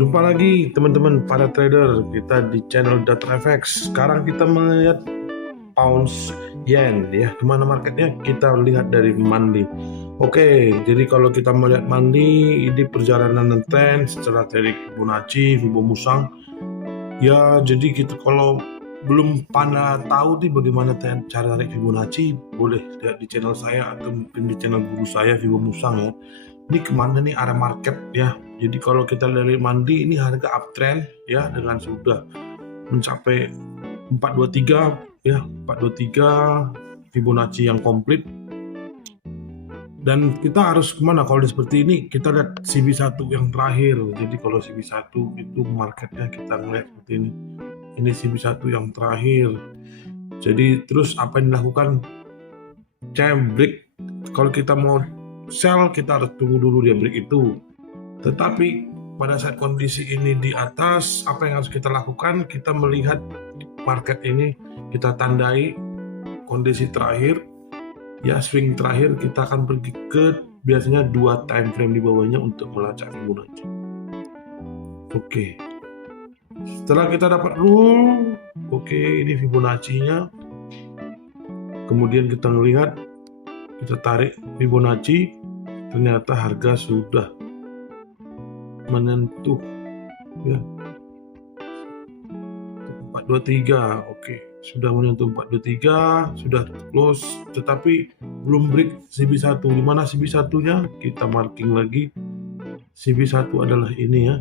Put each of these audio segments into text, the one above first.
Jumpa lagi teman-teman para trader kita di channel DatraFX. Sekarang kita melihat pounds yen ya. Kemana marketnya? Kita lihat dari monthly. Oke, jadi kalau kita melihat monthly ini perjalanan tren secara teori Fibonacci, Fibonacci ya. Jadi kita kalau belum pada tahu nih bagaimana cara tarik Fibonacci, boleh lihat di channel saya atau mungkin di channel guru saya Fibonacci ya. Ini kemana nih arah market ya. Jadi kalau kita dari mandi ini harga uptrend ya dengan sudah mencapai 423 ya, 423 Fibonacci yang komplit. Dan kita harus kemana kalau seperti ini? Kita lihat CB1 yang terakhir. Jadi kalau CB1 itu marketnya kita ngeliat seperti ini. Ini CB1 yang terakhir. Jadi terus apa yang dilakukan? Break. Kalau kita mau sell kita harus tunggu dulu dia break itu. Tetapi pada saat kondisi ini di atas, apa yang harus kita lakukan? Kita melihat market ini, kita tandai kondisi terakhir, ya swing terakhir, kita akan pergi ke biasanya 2 time frame di bawahnya untuk melacak Fibonacci. Oke. Setelah kita dapat rule, oke, ini Fibonacci-nya. Kemudian kita melihat, kita tarik Fibonacci, ternyata harga sudah menentuh ya 423. Oke, sudah menyentuh 423, sudah close, tetapi belum break CB1. Di mana CB1 nya? Kita marking lagi. CB1 adalah ini ya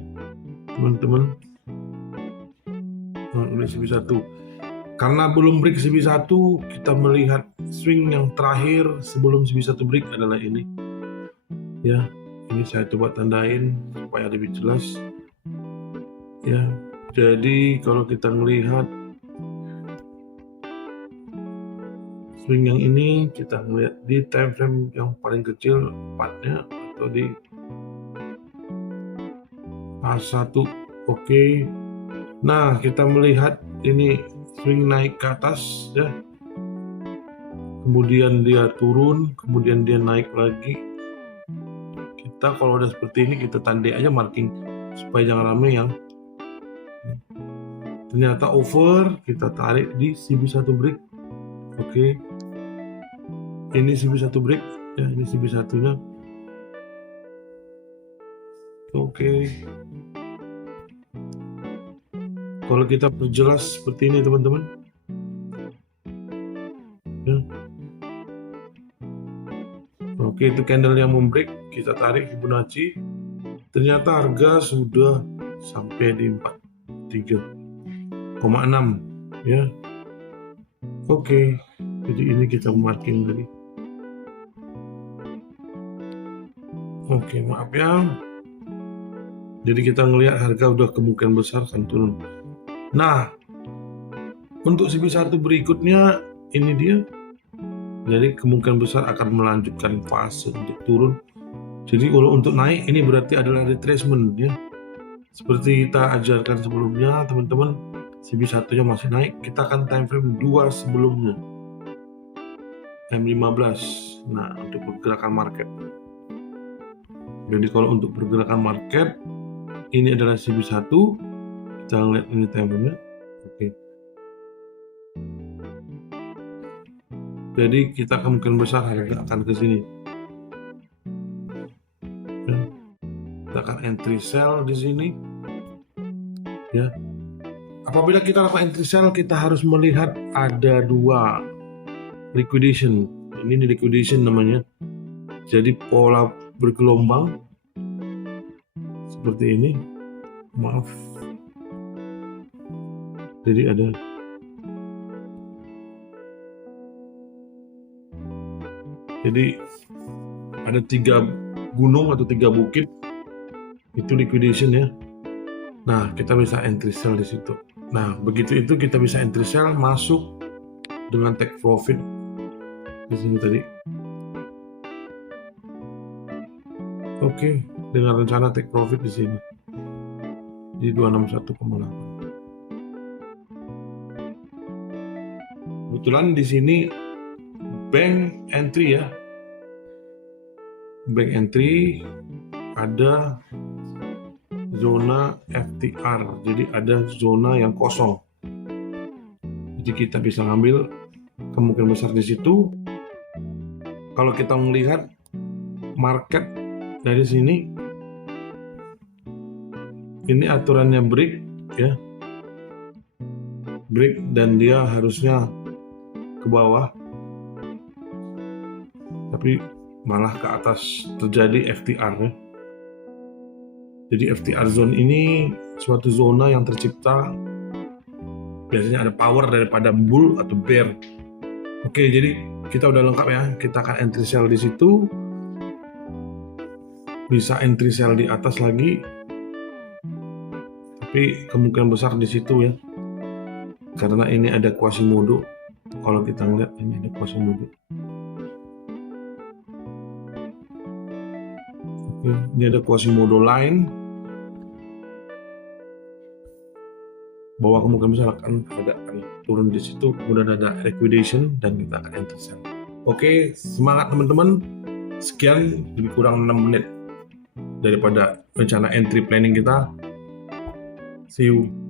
teman-teman. Ini CB1. Karena belum break CB1, kita melihat swing yang terakhir sebelum CB1 break adalah ini ya. Ini saya coba tandain supaya lebih jelas ya. Jadi kalau kita melihat swing yang ini, kita melihat di time frame yang paling kecil 4-nya atau di A1. Oke. Nah, kita melihat ini swing naik ke atas ya. Kemudian dia turun, kemudian dia naik lagi. Kita kalau udah seperti ini kita tandai aja marking supaya jangan rame yang ternyata over, kita tarik di CB1 break. Oke. Ini CB1 break ya, ini CB1 nya. Oke. Kalau kita perjelas seperti ini teman-teman ya. Oke, itu candle yang membreak, kita tarik Fibonacci. Ternyata harga sudah sampai di 43,6 ya. Oke, jadi ini kita marking tadi. Oke, maaf ya. Jadi kita ngelihat harga udah kemungkinan besar akan turun. Nah, untuk CB1 berikutnya ini dia. Jadi kemungkinan besar akan melanjutkan fase untuk turun. Jadi kalau untuk naik ini berarti adalah retracement ya. Seperti kita ajarkan sebelumnya teman-teman, CB1-nya masih naik, kita akan time frame 2 sebelumnya. M15. Nah, untuk pergerakan market. Jadi kalau untuk pergerakan market ini adalah CB1. Kita lihat ini time frame-nya. Oke. Jadi kita kemungkinan besar harga akan ke sini. Ya. Kita akan entry sell di sini. Ya. Apabila kita lakukan entry sell, kita harus melihat ada 2 liquidation. Ini liquidation namanya. Jadi pola bergelombang seperti ini. Maaf. Jadi ada ada 3 gunung atau 3 bukit, itu liquidation ya. Nah, kita bisa entry sell di situ. Nah, begitu itu kita bisa entry sell, masuk dengan take profit di sini tadi. Oke, dengan rencana take profit di sini di 261,8. Kebetulan di sini bank entry ya. Bank entry ada zona FTR, jadi ada zona yang kosong. Jadi kita bisa ngambil kemungkinan besar di situ. Kalau kita melihat market dari sini, ini aturannya break ya, break, dan dia harusnya ke bawah, tapi malah ke atas, terjadi FTR ya. Jadi FTR zone ini suatu zona yang tercipta, biasanya ada power daripada bull atau bear. Oke, jadi kita udah lengkap ya. Kita akan entry sell di situ, bisa entry sell di atas lagi, tapi kemungkinan besar di situ ya, karena ini ada Quasimodo. Kalau kita ngeliat ini ada Quasimodo. Oke, ini ada Quasimodo line, bahwa kemungkinan besar akan turun di situ, kemudian ada liquidation dan kita akan enter sell. Oke, semangat teman-teman. Sekian, lebih kurang 6 menit daripada rencana entry planning kita. See you.